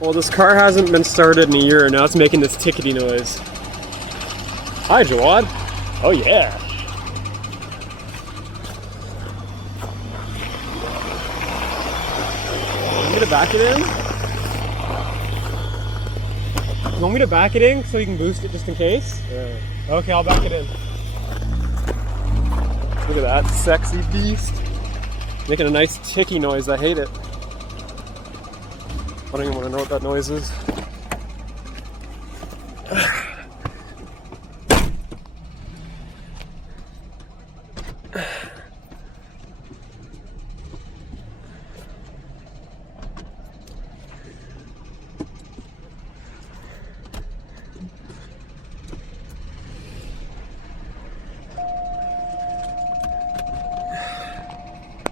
Well, this car hasn't been started in a year, and now it's making this tickety noise. Hi, Jawad. Oh, yeah. Want me to back it in? You want me to back it in so you can boost it just in case? Yeah. Okay, I'll back it in. Look at that sexy beast. Making a nice ticky noise. I hate it. I don't even want to know what that noise is.